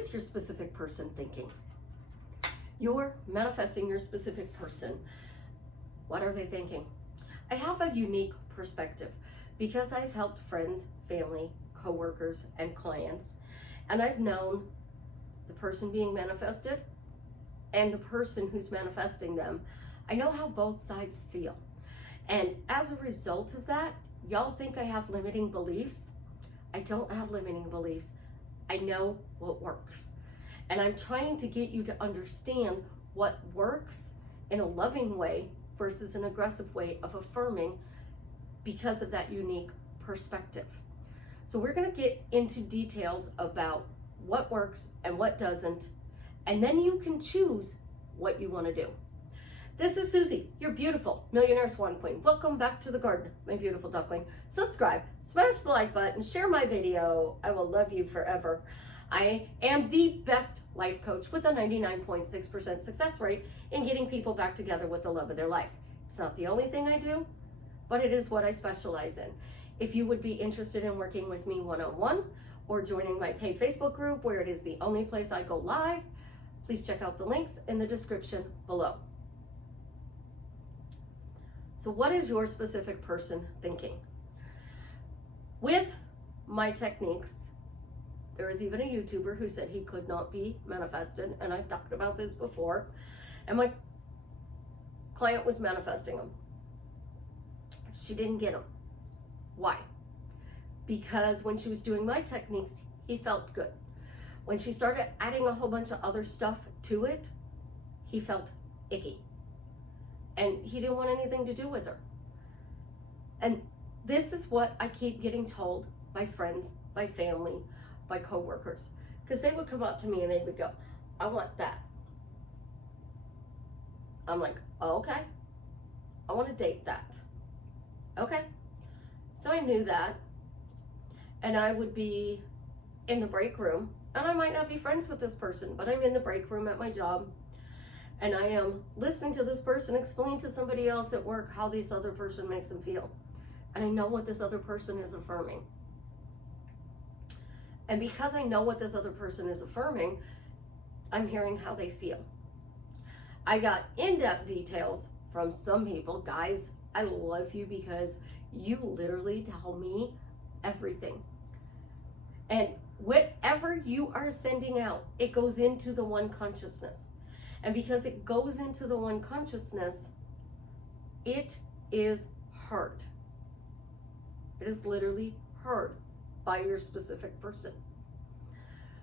is your specific person thinking? You're manifesting your specific person. What are they thinking? I have a unique perspective because I've helped friends, family, coworkers, and clients, and I've known the person being manifested and the person who's manifesting them. I know how both sides feel. And as a result of that, y'all think I have limiting beliefs. I don't have limiting beliefs. I know what works. And I'm trying to get you to understand what works in a loving way versus an aggressive way of affirming because of that unique perspective. So we're going to get into details about what works and what doesn't, and then you can choose what you want to do. This is Susie, your beautiful Millionaire Swan Queen. Welcome back to the garden, my beautiful duckling. Subscribe, smash the like button, share my video. I will love you forever. I am the best life coach with a 99.6% success rate in getting people back together with the love of their life. It's not the only thing I do, but it is what I specialize in. If you would be interested in working with me one-on-one or joining my paid Facebook group where it is the only place I go live, please check out the links in the description below. So what is your specific person thinking? With my techniques, there is even a YouTuber who said he could not be manifested, and I've talked about this before, and my client was manifesting them. She didn't get them. Why? Because when she was doing my techniques, he felt good. When she started adding a whole bunch of other stuff to it, he felt icky. And he didn't want anything to do with her. And this is what I keep getting told by friends, by family, by coworkers. Because they would come up to me and they would go, I want that. I'm like, oh, okay. I want to date that. Okay. So I knew that. And I would be in the break room. And I might not be friends with this person, but I'm in the break room at my job. And I am listening to this person explain to somebody else at work how this other person makes them feel. And I know what this other person is affirming. And because I know what this other person is affirming, I'm hearing how they feel. I got in-depth details from some people. Guys, I love you because you literally tell me everything. And whatever you are sending out, it goes into the one consciousness. And because it goes into the one consciousness, it is heard. It is literally heard by your specific person.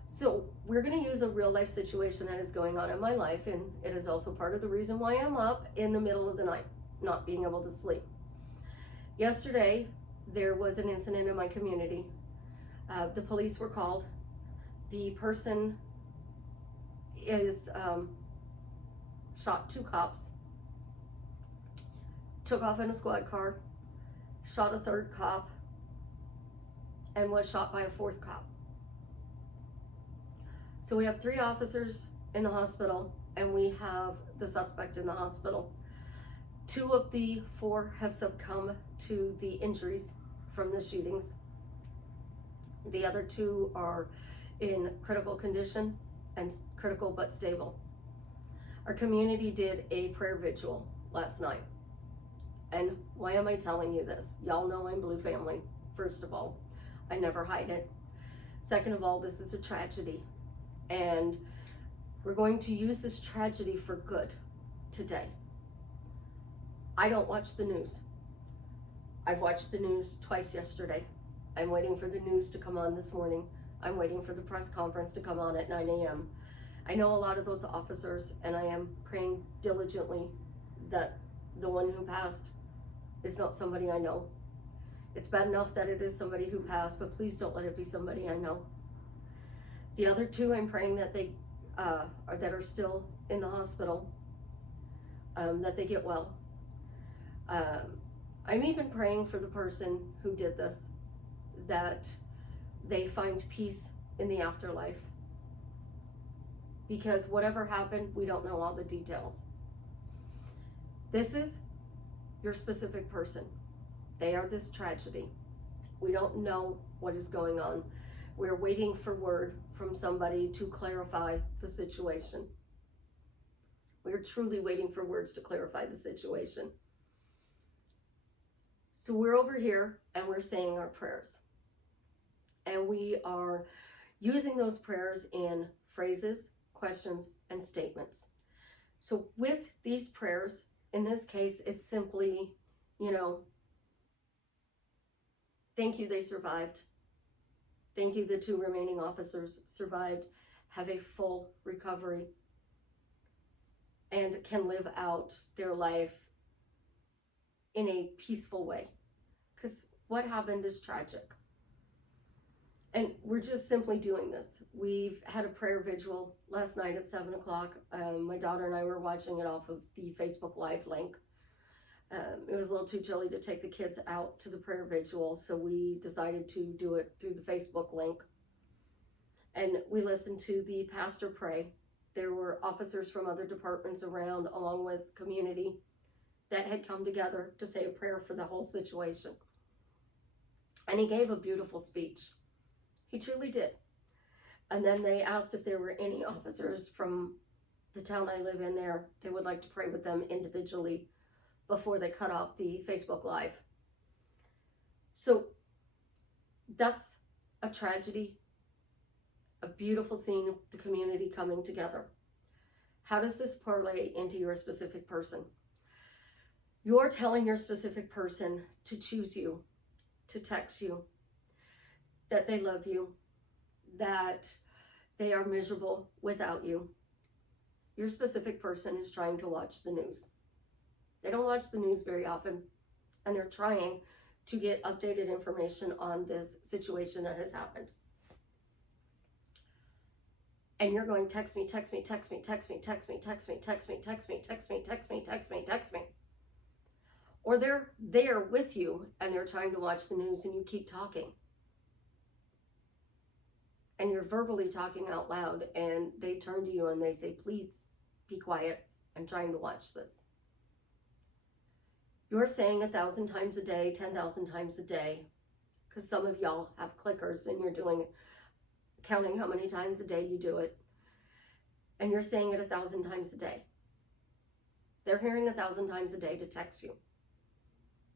So we're going to use a real life situation that is going on in my life, and it is also part of the reason why I'm up in the middle of the night, not being able to sleep. Yesterday, there was an incident in my community. The police were called. The person is shot 2 cops, took off in a squad car, shot a 3rd cop, and was shot by a 4th cop. So we have 3 officers in the hospital, and we have the suspect in the hospital. 2 of the 4 have succumbed to the injuries from the shootings. The other 2 are in critical condition and critical but stable. Our community did a prayer vigil last night. And why am I telling you this? Y'all know I'm Blue Family, first of all. I never hide it. Second of all, this is a tragedy. And we're going to use this tragedy for good today. I don't watch the news. I've watched the news twice yesterday. I'm waiting for the news to come on this morning. I'm waiting for the press conference to come on at 9 a.m. I know a lot of those officers, and I am praying diligently that the one who passed is not somebody I know. It's bad enough that it is somebody who passed, but please don't let it be somebody I know. The other 2, I'm praying that they that are still in the hospital, that they get well. I'm even praying for the person who did this, that they find peace in the afterlife. Because whatever happened, we don't know all the details. This is your specific person. They are this tragedy. We don't know what is going on. We're waiting for word from somebody to clarify the situation. We're truly waiting for words to clarify the situation. So we're over here and we're saying our prayers. And we are using those prayers in phrases, questions, and statements. So with these prayers, in this case, it's simply, thank you, they survived. Thank you, the 2 remaining officers survived, have a full recovery, and can live out their life in a peaceful way. Because what happened is tragic. And we're just simply doing this. We've had a prayer vigil last night at 7 o'clock. My daughter and I were watching it off of the Facebook Live link. It was a little too chilly to take the kids out to the prayer vigil, so we decided to do it through the Facebook link. And we listened to the pastor pray. There were officers from other departments around, along with community, that had come together to say a prayer for the whole situation. And he gave a beautiful speech. He truly did. And then they asked if there were any officers from the town I live in there. They would like to pray with them individually before they cut off the Facebook Live. So that's a tragedy, a beautiful scene of the community coming together. How does this parlay into your specific person? You're telling your specific person to choose you, to text you, that they love you, that they are miserable without you. Your specific person is trying to watch the news. They don't watch the news very often, and they're trying to get updated information on this situation that has happened. And you're going, text me, text me, text me, text me, text me, text me, text me, text me, text me, text me, text me, text me. Or they're there with you and they're trying to watch the news and you keep talking. And you're verbally talking out loud and they turn to you and they say, please be quiet. I'm trying to watch this. You're saying 1,000 times a day, 10,000 times a day, because some of y'all have clickers and you're counting how many times a day you do it. And you're saying it 1,000 times a day. They're hearing 1,000 times a day to text you.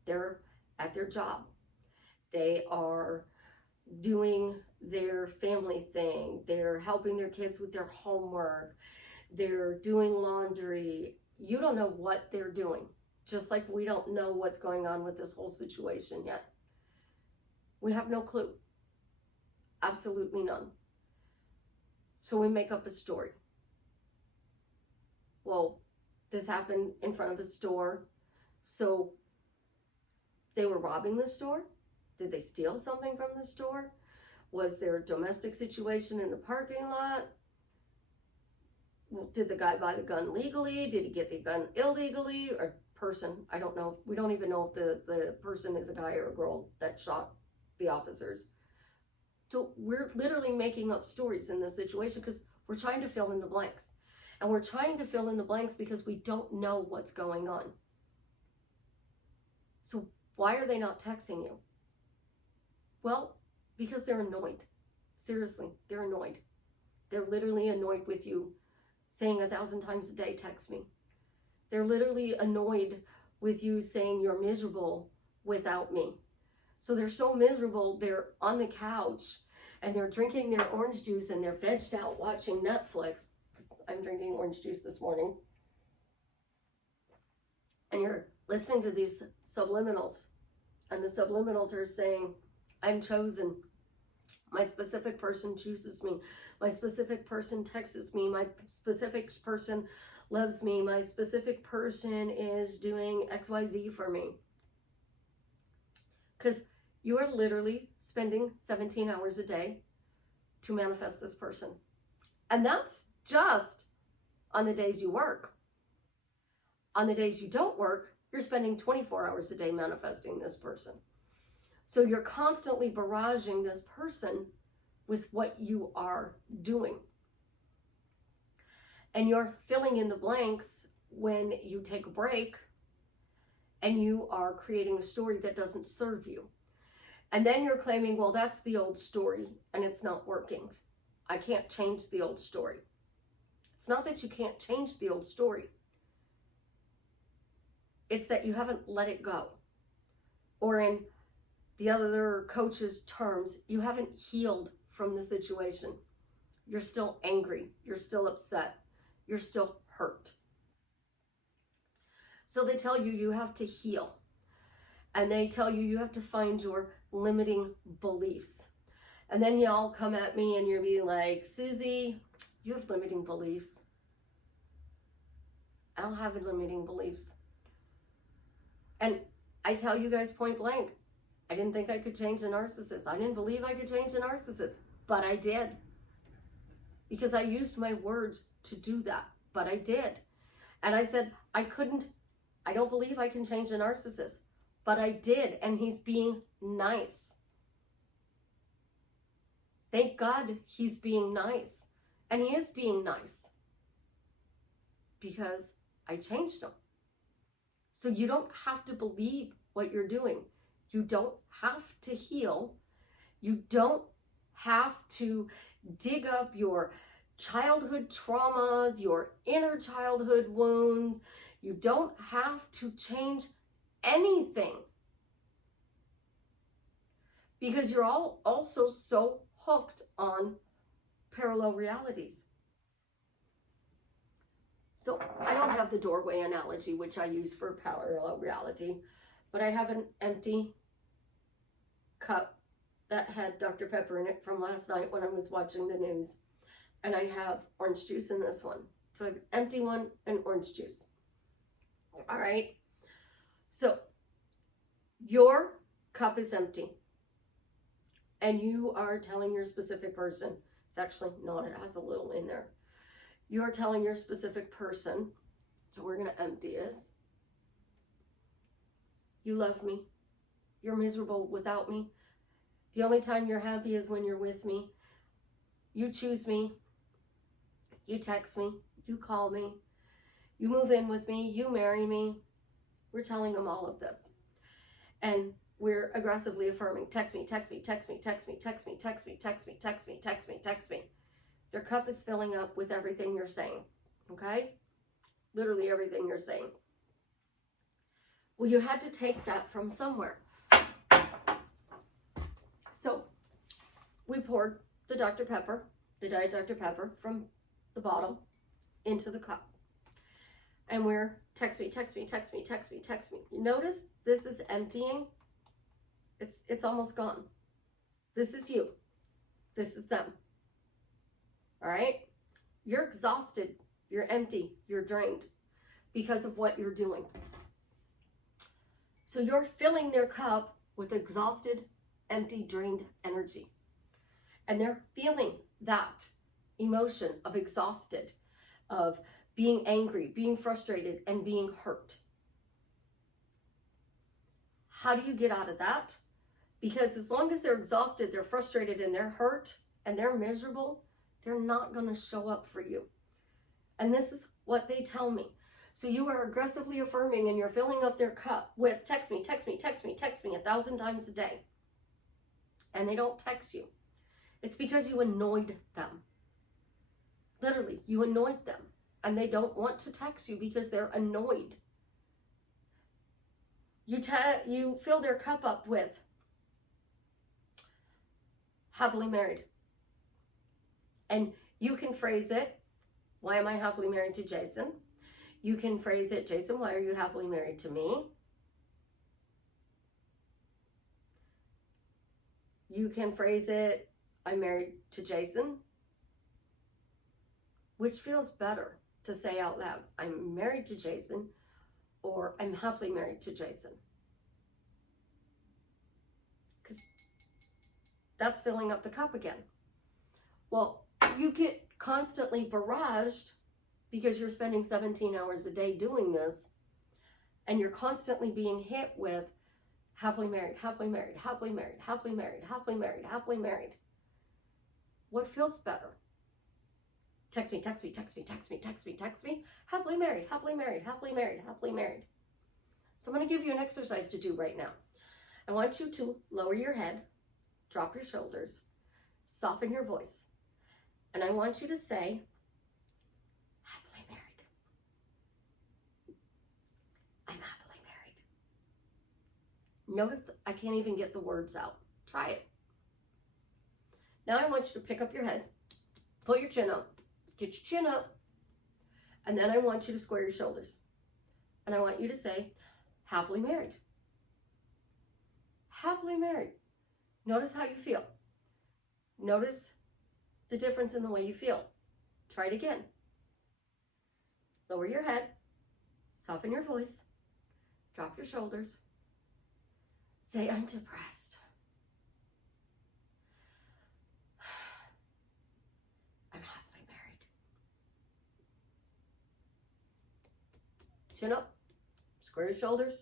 They're at their job. They are doing their family thing. They're helping their kids with their homework. They're doing laundry. You don't know what they're doing. Just like we don't know what's going on with this whole situation yet. We have no clue. Absolutely none. So we make up a story. Well, this happened in front of a store. So they were robbing the store? Did they steal something from the store? Was there a domestic situation in the parking lot? Well, did the guy buy the gun legally? Did he get the gun illegally? Or person? I don't know. We don't even know if the person is a guy or a girl that shot the officers. So we're literally making up stories in this situation because we're trying to fill in the blanks. And we're trying to fill in the blanks because we don't know what's going on. So why are they not texting you? Well, because they're annoyed. Seriously, they're annoyed. They're literally annoyed with you saying 1,000 times a day, text me. They're literally annoyed with you saying you're miserable without me. So they're so miserable, they're on the couch and they're drinking their orange juice and they're vegged out watching Netflix. Because I'm drinking orange juice this morning. And you're listening to these subliminals. And the subliminals are saying, I'm chosen. My specific person chooses me. My specific person texts me. My specific person loves me. My specific person is doing XYZ for me. Because you are literally spending 17 hours a day to manifest this person. And that's just on the days you work. On the days you don't work, you're spending 24 hours a day manifesting this person. So you're constantly barraging this person with what you are doing. And you're filling in the blanks when you take a break and you are creating a story that doesn't serve you. And then you're claiming, well, that's the old story and it's not working. I can't change the old story. It's not that you can't change the old story. It's that you haven't let it go. Or in the other coach's terms, you haven't healed from the situation. You're still angry. You're still upset. You're still hurt. So they tell you you have to heal. And they tell you you have to find your limiting beliefs. And then y'all come at me and you'll be like, Susie, you have limiting beliefs. I don't have limiting beliefs. And I tell you guys point blank, I didn't think I could change a narcissist. I didn't believe I could change a narcissist, but I did. Because I used my words to do that, but I did. And I said, I don't believe I can change a narcissist, but I did, and he's being nice. Thank God he's being nice. And he is being nice. Because I changed him. So you don't have to believe what you're doing. You don't have to heal. You don't have to dig up your childhood traumas, your inner childhood wounds. You don't have to change anything. Because you're all also so hooked on parallel realities. So I don't have the doorway analogy, which I use for parallel reality, but I have an empty cup that had Dr. Pepper in it from last night when I was watching the news. And I have orange juice in this one. So I have an empty one and orange juice. All right. So your cup is empty. And you are telling your specific person, it's actually not, it has a little in there. You're telling your specific person, so we're going to empty this. You love me. You're miserable without me. The only time you're happy is when you're with me. You choose me. You text me. You call me. You move in with me. You marry me. We're telling them all of this. And we're aggressively affirming, text me, text me, text me, text me, text me, text me, text me, text me, text me, text me. Their cup is filling up with everything you're saying, okay? Literally everything you're saying. Well, you had to take that from somewhere. So we poured the Dr. Pepper, the Diet Dr. Pepper, from the bottom into the cup. And we're text me, text me, text me, text me, text me. You notice this is emptying. It's almost gone. This is you. This is them. All right? You're exhausted. You're empty. You're drained because of what you're doing. So you're filling their cup with exhausted, empty, drained energy. And they're feeling that emotion of exhausted, of being angry, being frustrated, and being hurt. How do you get out of that? Because as long as they're exhausted, they're frustrated, and they're hurt, and they're miserable, they're not going to show up for you. And this is what they tell me. So you are aggressively affirming, and you're filling up their cup with text me, text me, text me, text me 1,000 times a day. And they don't text you. It's because you annoyed them. Literally, you annoyed them. And they don't want to text you because they're annoyed. You fill their cup up with happily married. And you can phrase it, why am I happily married to Jason? You can phrase it, Jason, why are you happily married to me? You can phrase it, I'm married to Jason. Which feels better to say out loud, I'm married to Jason, or I'm happily married to Jason. Because that's filling up the cup again. Well, you get constantly barraged because you're spending 17 hours a day doing this, and you're constantly being hit with happily married, happily married, happily married, happily married, happily married, happily married. What feels better? Text me, text me, text me, text me, text me, text me. Happily married, happily married, happily married, happily married. So I'm going to give you an exercise to do right now. I want you to lower your head, drop your shoulders, soften your voice, And I want you to say, happily married. I'm happily married. Notice I can't even get the words out. Try it. Now I want you to pick up your head, pull your chin up, get your chin up, and then I want you to square your shoulders. And I want you to say, happily married. Happily married. Notice how you feel. Notice the difference in the way you feel. Try it again. Lower your head, soften your voice, drop your shoulders. Say, I'm depressed. I'm happily married. Chin up, square your shoulders.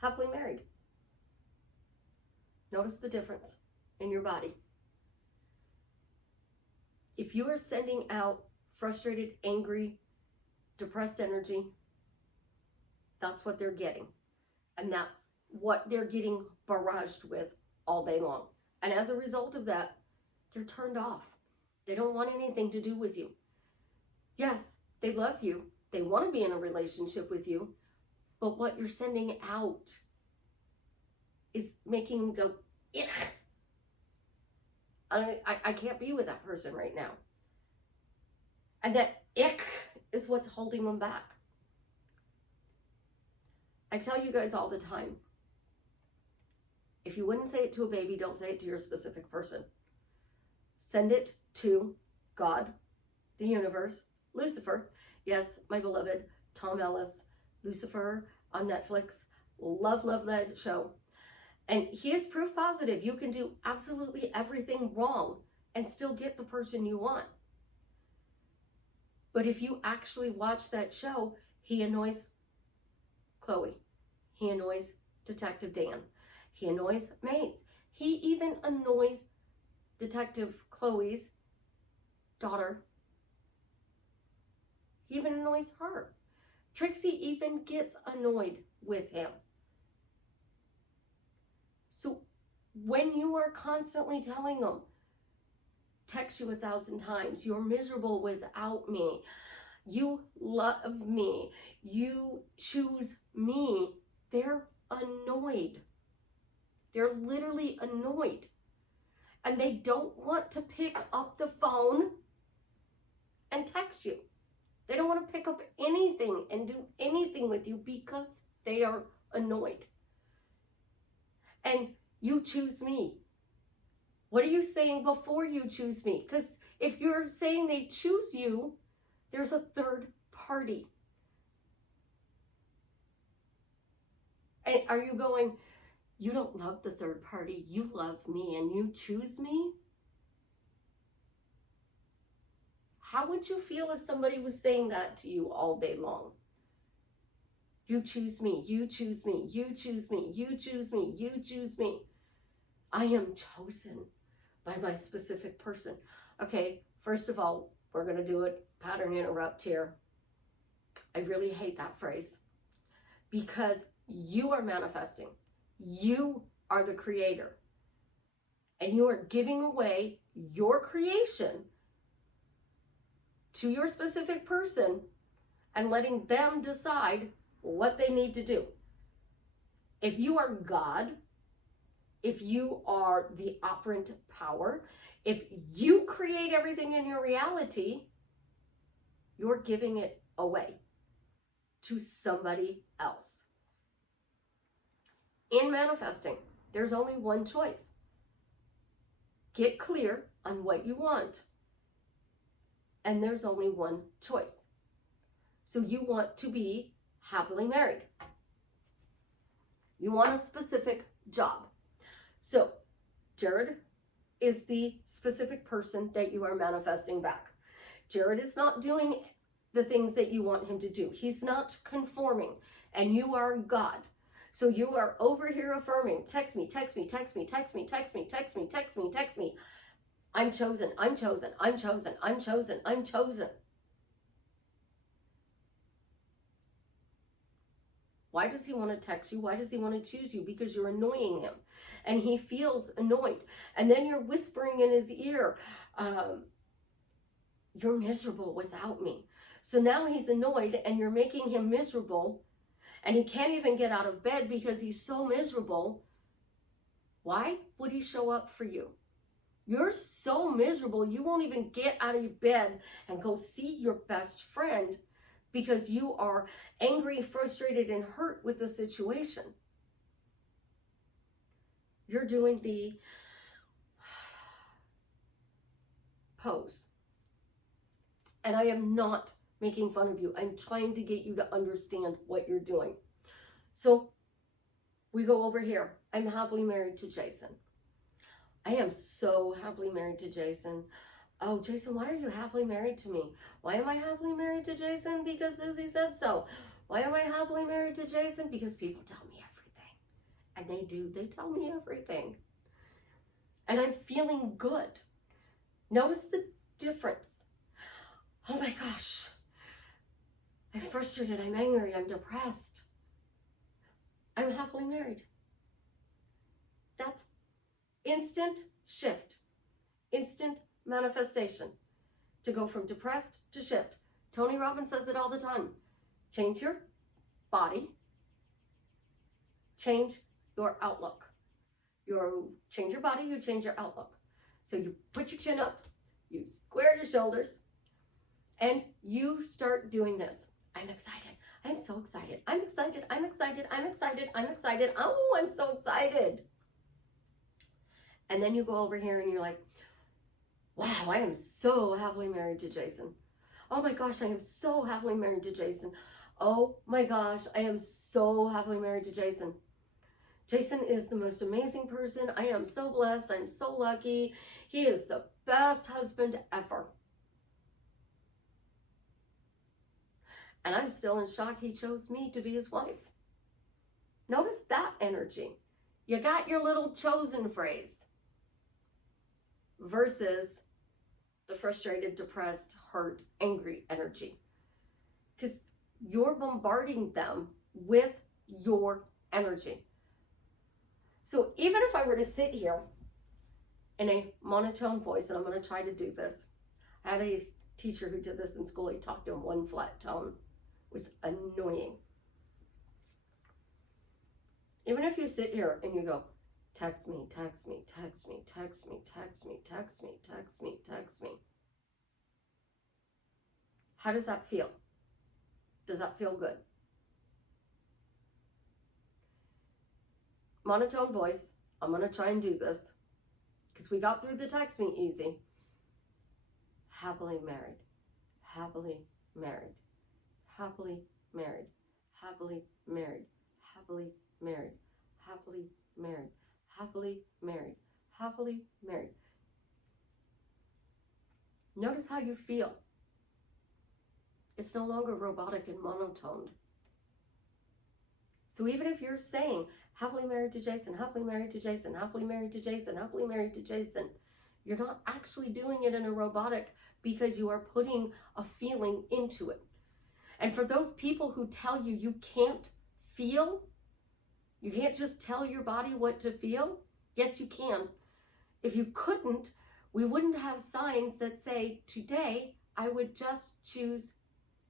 Happily married. Notice the difference in your body. If you are sending out frustrated, angry, depressed energy, that's what they're getting. And that's what they're getting barraged with all day long. And as a result of that, they're turned off. They don't want anything to do with you. Yes, they love you. They want to be in a relationship with you. But what you're sending out is making them go, "Ugh. I can't be with that person right now." And that ick is what's holding them back. I tell you guys all the time, if you wouldn't say it to a baby, don't say it to your specific person. Send it to God, the universe, Lucifer. Yes, my beloved Tom Ellis, Lucifer on Netflix. Love, love that show. And he is proof positive. You can do absolutely everything wrong and still get the person you want. But if you actually watch that show, he annoys Chloe. He annoys Detective Dan. He annoys Maze. He even annoys Detective Chloe's daughter. He even annoys her. Trixie even gets annoyed with him. So when you are constantly telling them, text you 1,000 times, you're miserable without me, you love me, you choose me, they're annoyed. They're literally annoyed. And they don't want to pick up the phone and text you. They don't want to pick up anything and do anything with you because they are annoyed. And you choose me. What are you saying before you choose me? Because if you're saying they choose you, there's a third party. And are you going, you don't love the third party, you love me and you choose me? How would you feel if somebody was saying that to you all day long? You choose me, you choose me, you choose me, you choose me, you choose me. I am chosen by my specific person. Okay, first of all, we're going to do it pattern interrupt here. I really hate that phrase because you are manifesting. You are the creator. And you are giving away your creation to your specific person and letting them decide what they need to do. If you are God, if you are the operant power, if you create everything in your reality, you're giving it away to somebody else. In manifesting, there's only one choice. Get clear on what you want. And there's only one choice. So you want to be happily married. You want a specific job. So Jared is the specific person that you are manifesting back. Jared is not doing the things that you want him to do. He's not conforming, and you are God. So you are over here affirming, text me, text me, text me, text me, text me, text me, text me, text me. I'm chosen, I'm chosen, I'm chosen, I'm chosen, I'm chosen. Why does he want to text you? Why does he want to choose you? Because you're annoying him. And he feels annoyed. And then you're whispering in his ear, You're miserable without me. So now he's annoyed and you're making him miserable and he can't even get out of bed because he's so miserable. Why would he show up for you? You're so miserable, you won't even get out of your bed and go see your best friend because you are angry, frustrated, and hurt with the situation. You're doing the pose. And I am not making fun of you. I'm trying to get you to understand what you're doing. So we go over here. I'm happily married to Jason. I am so happily married to Jason. Oh, Jason, why are you happily married to me? Why am I happily married to Jason? Because Susie said so. Why am I happily married to Jason? Because people tell me everything. And they do. They tell me everything. And I'm feeling good. Notice the difference. Oh my gosh. I'm frustrated. I'm angry. I'm depressed. I'm happily married. That's instant shift. Instant manifestation. To go from depressed to shift. Tony Robbins says it all the time. Change your body. Change your outlook. You change your body, you change your outlook. So you put your chin up, you square your shoulders, and you start doing this. I'm excited. I'm so excited. I'm excited. I'm excited. I'm excited. I'm excited. Oh, I'm so excited. And then you go over here and you're like, wow, I am so happily married to Jason. Oh my gosh, I am so happily married to Jason. Oh my gosh, I am so happily married to Jason. Jason is the most amazing person. I am so blessed. I'm so lucky. He is the best husband ever. And I'm still in shock he chose me to be his wife. Notice that energy. You got your little chosen phrase versus the frustrated, depressed, hurt, angry energy. Because you're bombarding them with your energy. So even if I were to sit here in a monotone voice, and I'm going to try to do this. I had a teacher who did this in school. He talked in one flat tone. It was annoying. Even if you sit here and you go, text me, text me, text me, text me, text me, text me, text me, text me. How does that feel? Does that feel good? Monotone voice. I'm going to try and do this because we got through the text me easy. Happily married. Happily married. Happily married. Happily married. Happily married. Happily married. Happily married. Happily married. Notice how you feel. It's no longer robotic and monotoned. So even if you're saying, happily married to Jason, happily married to Jason, happily married to Jason, happily married to Jason, you're not actually doing it in a robotic because you are putting a feeling into it. And for those people who tell you you can't feel, you can't just tell your body what to feel. Yes, you can. If you couldn't, we wouldn't have signs that say, today I just choose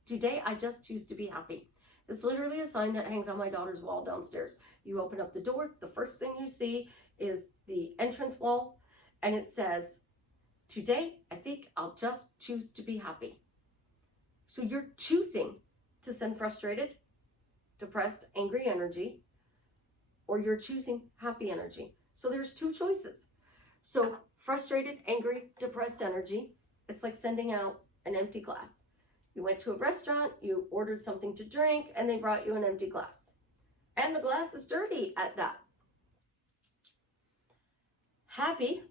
to be happy. It's literally a sign that hangs on my daughter's wall downstairs. You open up the door, the first thing you see is the entrance wall, and it says, today I think I'll just choose to be happy. So you're choosing to send frustrated, depressed, angry energy, or you're choosing happy energy. So there's two choices. So frustrated, angry, depressed energy, it's like sending out an empty glass. You went to a restaurant, you ordered something to drink, and they brought you an empty glass. And the glass is dirty at that. Happy,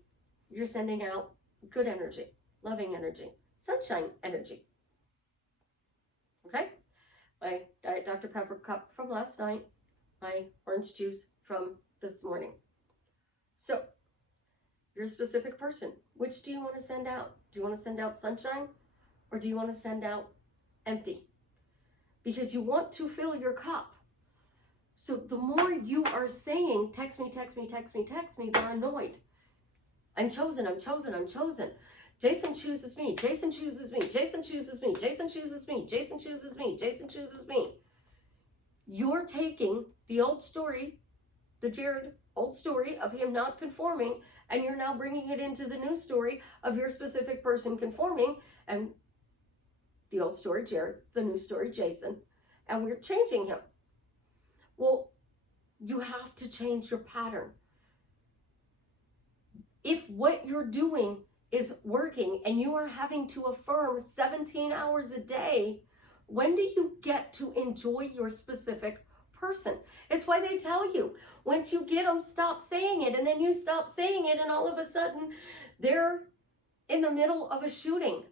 you're sending out good energy, loving energy, sunshine energy. Okay? My Diet Dr. Pepper cup from last night, my orange juice from this morning. So, you're a specific person. Which do you want to send out? Do you want to send out sunshine? Or do you want to send out empty? Because you want to fill your cup. So the more you are saying, text me, text me, text me, text me, they're annoyed. I'm chosen, I'm chosen, I'm chosen. Jason chooses me. Jason chooses me. Jason chooses me. Jason chooses me. Jason chooses me. Jason chooses me. You're taking the old story, the Jared old story of him not conforming, and you're now bringing it into the new story of your specific person conforming, and the old story Jared, the new story Jason, and we're changing him. Well, you have to change your pattern. If what you're doing is working and you are having to affirm 17 hours a day, when do you get to enjoy your specific person? It's why they tell you, once you get them, stop saying it, and then you stop saying it, and all of a sudden they're in the middle of a shooting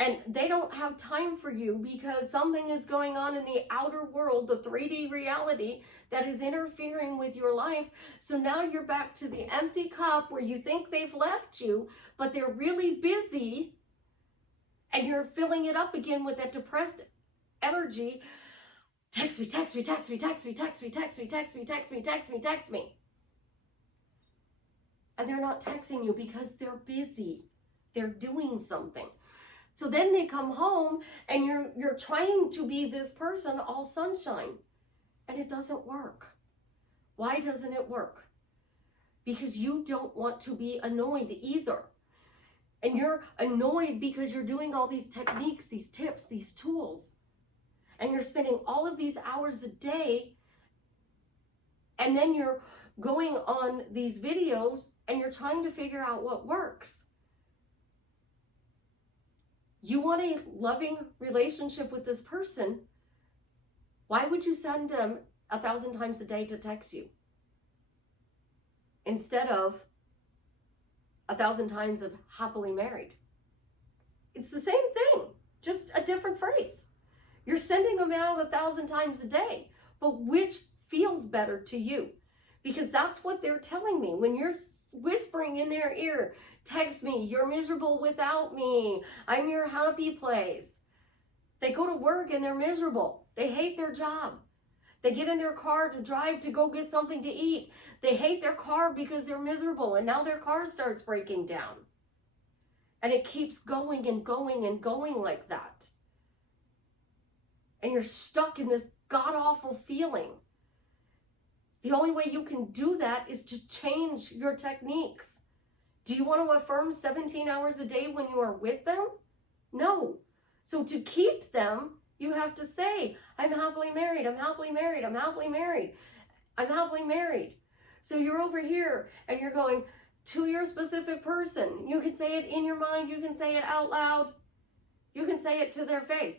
and they don't have time for you because something is going on in the outer world, the 3D reality that is interfering with your life. So now you're back to the empty cup where you think they've left you, but they're really busy, and you're filling it up again with that depressed energy. Text me, text me, text me, text me, text me, text me, text me, text me, text me, text me. And they're not texting you because they're busy. They're doing something. So then they come home and you're trying to be this person all sunshine, and it doesn't work. Why doesn't it work? Because you don't want to be annoyed either. And you're annoyed because you're doing all these techniques, these tips, these tools, and you're spending all of these hours a day, and then you're going on these videos and you're trying to figure out what works. You want a loving relationship with this person. Why would you send them 1,000 times a day to text you instead of 1,000 times of happily married? It's the same thing, just a different phrase. You're sending them out 1,000 times a day, but which feels better to you? Because that's what they're telling me. When you're whispering in their ear, text me, you're miserable without me, I'm your happy place. They go to work and they're miserable. They hate their job. They get in their car to drive to go get something to eat. They hate their car because they're miserable, and now their car starts breaking down. And it keeps going and going and going like that. And you're stuck in this god-awful feeling. The only way you can do that is to change your techniques. Do you want to affirm 17 hours a day when you are with them? No. So to keep them, you have to say, I'm happily married, I'm happily married, I'm happily married, I'm happily married. So you're over here and you're going to your specific person. You can say it in your mind, you can say it out loud, you can say it to their face.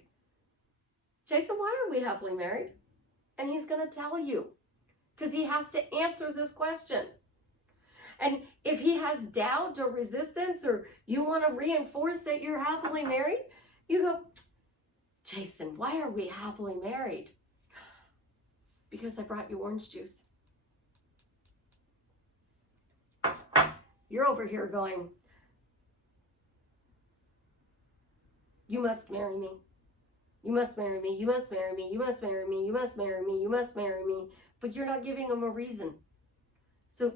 Jason, why are we happily married? And he's going to tell you, because he has to answer this question. And if he has doubt or resistance, or you want to reinforce that you're happily married, you go, Jason, why are we happily married? Because I brought you orange juice. You're over here going, you must marry me. You must marry me. You must marry me. You must marry me. You must marry me. You must marry me. But you're not giving them a reason. So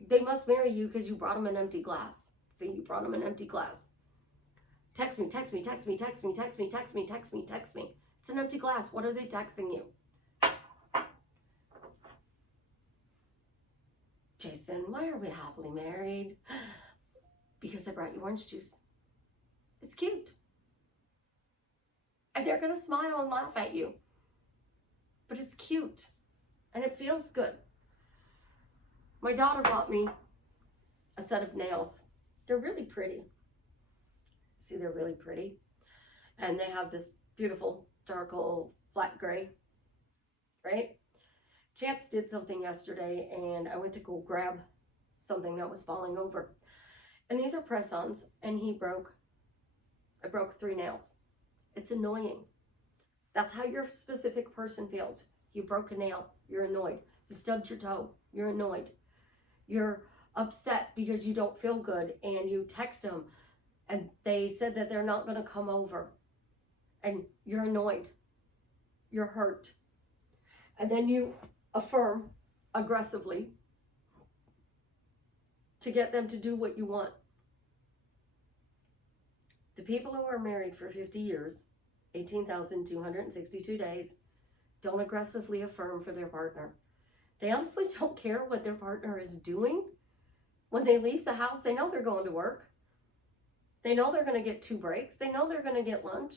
they must marry you because you brought them an empty glass. See, you brought them an empty glass. Text me, text me, text me, text me, text me, text me, text me, text me. It's an empty glass. What are they texting you? Jason, why are we happily married? Because I brought you orange juice. It's cute. And they're going to smile and laugh at you. But it's cute. And it feels good. My daughter bought me a set of nails. They're really pretty. See, they're really pretty. And they have this beautiful charcoal flat gray. Right? Chance did something yesterday, and I went to go grab something that was falling over. And these are press-ons, and I broke 3 nails. It's annoying. That's how your specific person feels. You broke a nail, you're annoyed. You stubbed your toe, you're annoyed. You're upset because you don't feel good, and you text them, and they said that they're not going to come over. And you're annoyed. You're hurt. And then you affirm aggressively to get them to do what you want. people who are married for 50 years, 18,262 days, don't aggressively affirm for their partner. They honestly don't care what their partner is doing. When they leave the house, they know they're going to work. They know they're going to get 2 breaks. They know they're going to get lunch.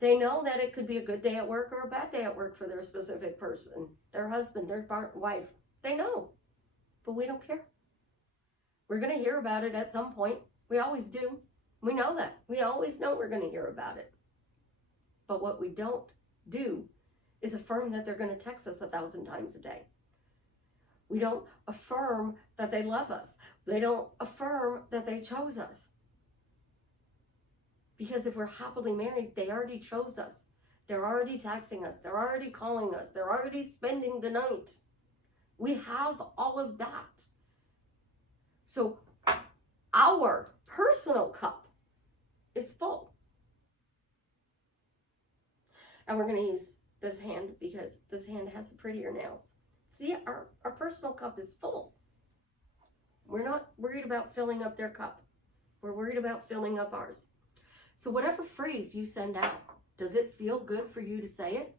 They know that it could be a good day at work or a bad day at work for their specific person, their husband, their wife. They know, but we don't care. We're going to hear about it at some point. We always do. We know that. We always know we're going to hear about it. But what we don't do is affirm that they're going to text us 1,000 times a day. We don't affirm that they love us. They don't affirm that they chose us. Because if we're happily married, they already chose us. They're already texting us. They're already calling us. They're already spending the night. We have all of that. So our personal cup is full. And we're going to use this hand because this hand has the prettier nails. See, our personal cup is full. We're not worried about filling up their cup. We're worried about filling up ours. So whatever phrase you send out, does it feel good for you to say it?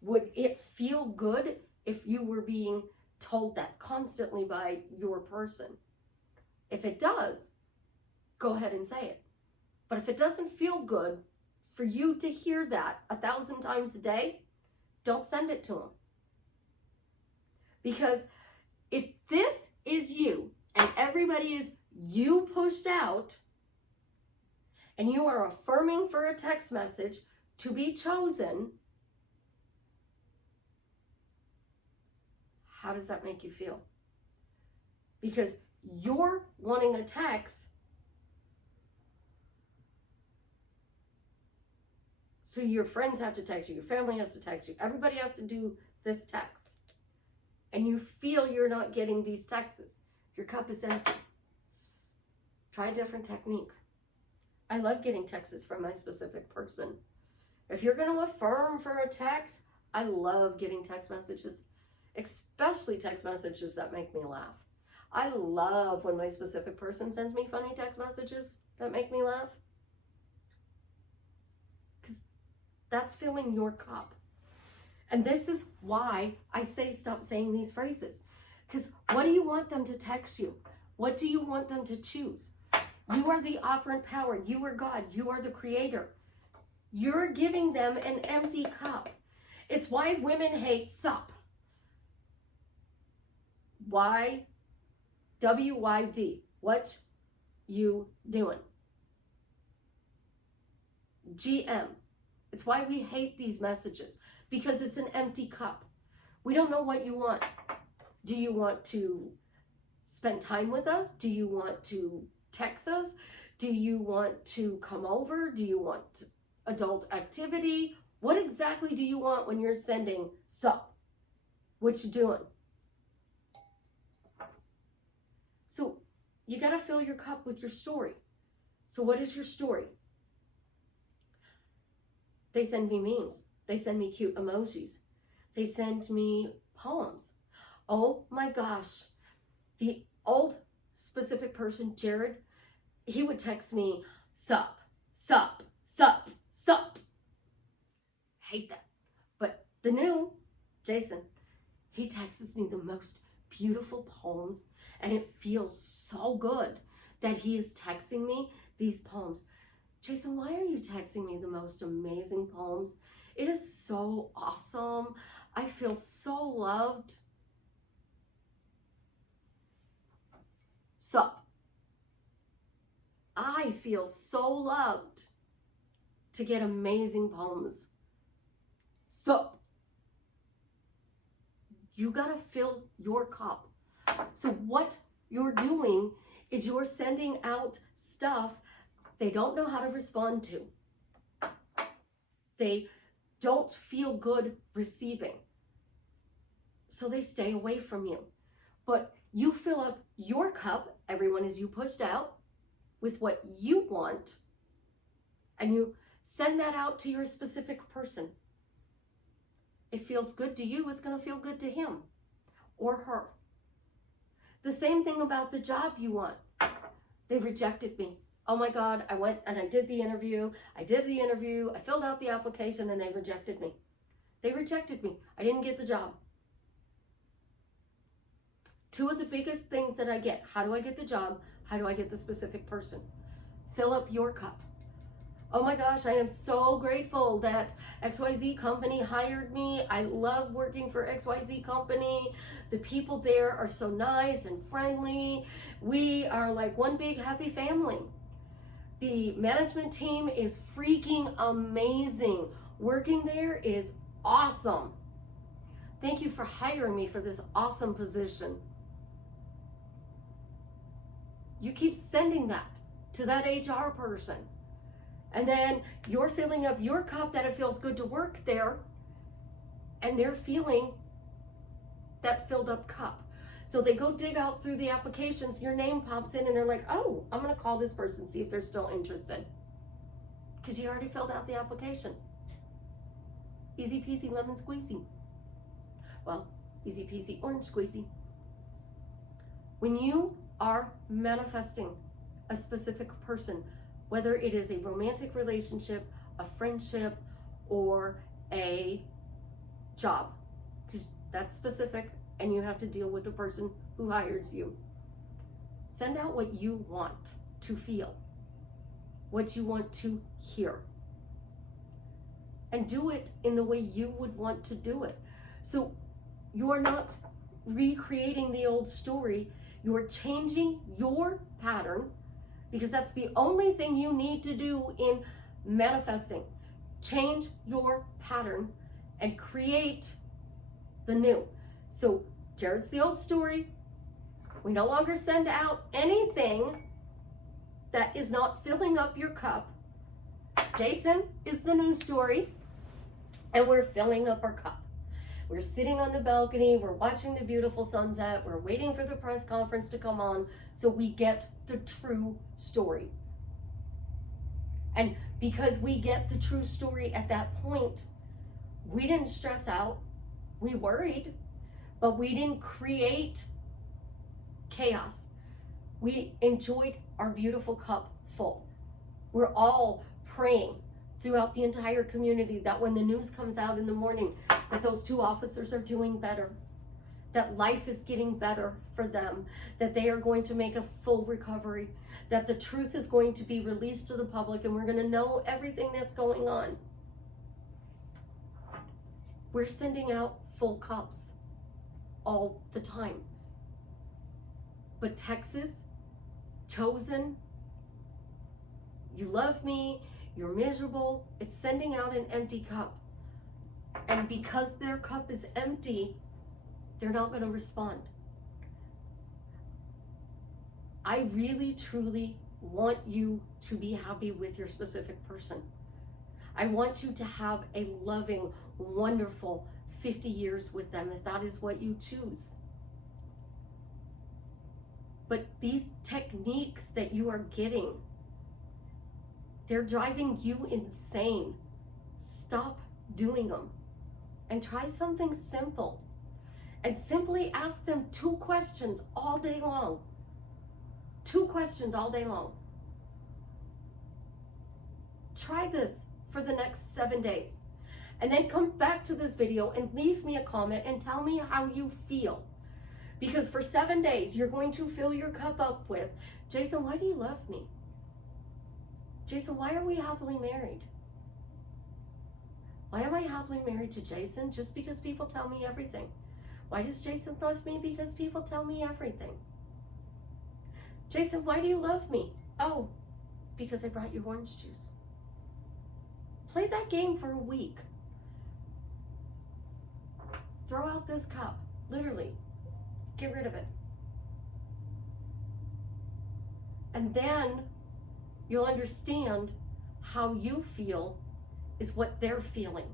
Would it feel good if you were being told that constantly by your person? If it does, go ahead and say it. But if it doesn't feel good for you to hear that 1,000 times a day, don't send it to them. Because if this is you and everybody is you pushed out, and you are affirming for a text message to be chosen, how does that make you feel? Because you're wanting a text, so your friends have to text you, your family has to text you, everybody has to do this text, and you feel you're not getting these texts. Your cup is empty. Try a different technique. I love getting texts from my specific person. If you're going to affirm for a text, I love getting text messages, especially text messages that make me laugh. I love when my specific person sends me funny text messages that make me laugh. Because that's filling your cup. And this is why I say stop saying these phrases. Because what do you want them to text you? What do you want them to choose? You are the operant power. You are God. You are the creator. You're giving them an empty cup. It's why women hate sup. Why? W-Y-D. What you doing? GM. It's why we hate these messages. Because it's an empty cup. We don't know what you want. Do you want to spend time with us? Do you want to text us? Do you want to come over? Do you want adult activity? What exactly do you want when you're sending sup? What you doing? So you got to fill your cup with your story. So what is your story? They send me memes. They send me cute emojis. They send me poems. Oh my gosh. The old specific person, Jared, he would text me, sup, sup, sup, sup. Hate that. But the new Jason, he texts me the most beautiful poems, and it feels so good that he is texting me these poems. Jason, why are you texting me the most amazing poems? It is so awesome. I feel so loved. Sup. I feel so loved to get amazing poems. Sup. You gotta fill your cup. So what you're doing is you're sending out stuff they don't know how to respond to. They don't feel good receiving. So they stay away from you. But you fill up your cup, everyone as you pushed out, with what you want, and you send that out to your specific person. It feels good to you, it's going to feel good to him or her. The same thing about the job you want. They rejected me. Oh my God, I went and I did the interview. I filled out the application, and they rejected me. They rejected me. I didn't get the job. Two of the biggest things that I get: how do I get the job? How do I get the specific person? Fill up your cup. Oh my gosh, I am so grateful that XYZ company hired me. I love working for XYZ company. The people there are so nice and friendly. We are like one big happy family. The management team is freaking amazing. Working there is awesome. Thank you for hiring me for this awesome position. You keep sending that to that HR person. And then you're filling up your cup that it feels good to work there, and they're feeling that filled up cup. So they go dig out through the applications, your name pops in, and they're like, oh, I'm gonna call this person, see if they're still interested. Because you already filled out the application. Easy peasy lemon squeezy. Well, easy peasy orange squeezy. When you are manifesting a specific person, whether it is a romantic relationship, a friendship, or a job, because that's specific and you have to deal with the person who hires you. Send out what you want to feel, what you want to hear, and do it in the way you would want to do it. So you're not recreating the old story, you're changing your pattern, because that's the only thing you need to do in manifesting. Change your pattern and create the new. So Jared's the old story. We no longer send out anything that is not filling up your cup. Jason is the new story, and we're filling up our cup. We're sitting on the balcony, we're watching the beautiful sunset, we're waiting for the press conference to come on so we get the true story. And because we get the true story at that point, we didn't stress out, we worried, but we didn't create chaos. We enjoyed our beautiful cup full. We're all praying throughout the entire community that when the news comes out in the morning, that those two officers are doing better, that life is getting better for them, that they are going to make a full recovery, that the truth is going to be released to the public, and we're going to know everything that's going on. We're sending out full cups all the time. But Texas, chosen, you love me, you're miserable, it's sending out an empty cup. And because their cup is empty, they're not going to respond. I really, truly want you to be happy with your specific person. I want you to have a loving, wonderful 50 years with them, if that is what you choose. But these techniques that you are getting, they're driving you insane. Stop doing them and try something simple. And simply ask them 2 questions all day long. 2 questions all day long. Try this for the next 7 days. And then come back to this video and leave me a comment and tell me how you feel. Because for 7 days, you're going to fill your cup up with, Jason, why do you love me? Jason, why are we happily married? Why am I happily married to Jason? Just because people tell me everything. Why does Jason love me? Because people tell me everything. Jason, why do you love me? Oh, because I brought you orange juice. Play that game for a week. Throw out this cup, literally. Get rid of it. And then you'll understand how you feel is what they're feeling.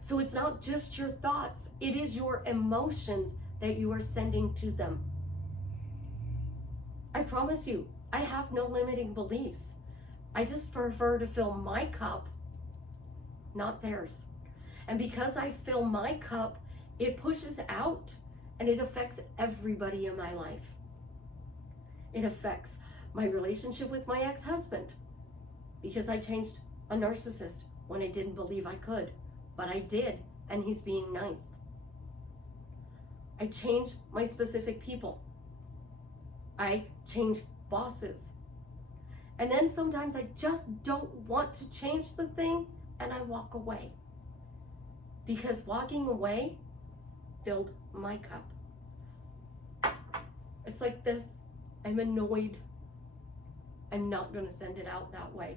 So it's not just your thoughts, it is your emotions that you are sending to them. I promise you, I have no limiting beliefs. I just prefer to fill my cup, not theirs. And because I fill my cup, it pushes out and it affects everybody in my life. It affects My relationship with my ex-husband, because I changed a narcissist when I didn't believe I could, but I did, and he's being nice. I changed my specific people. I change bosses. And then sometimes I just don't want to change the thing and I walk away. Because walking away filled my cup. It's like this. I'm annoyed. I'm not going to send it out that way.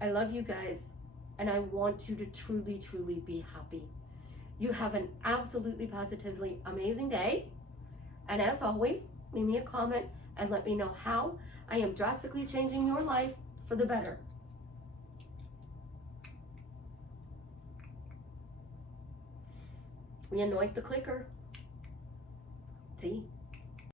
I love you guys and I want you to truly, truly be happy. You have an absolutely positively amazing day. And as always, leave me a comment and let me know how I am drastically changing your life for the better. We anoint the clicker. See?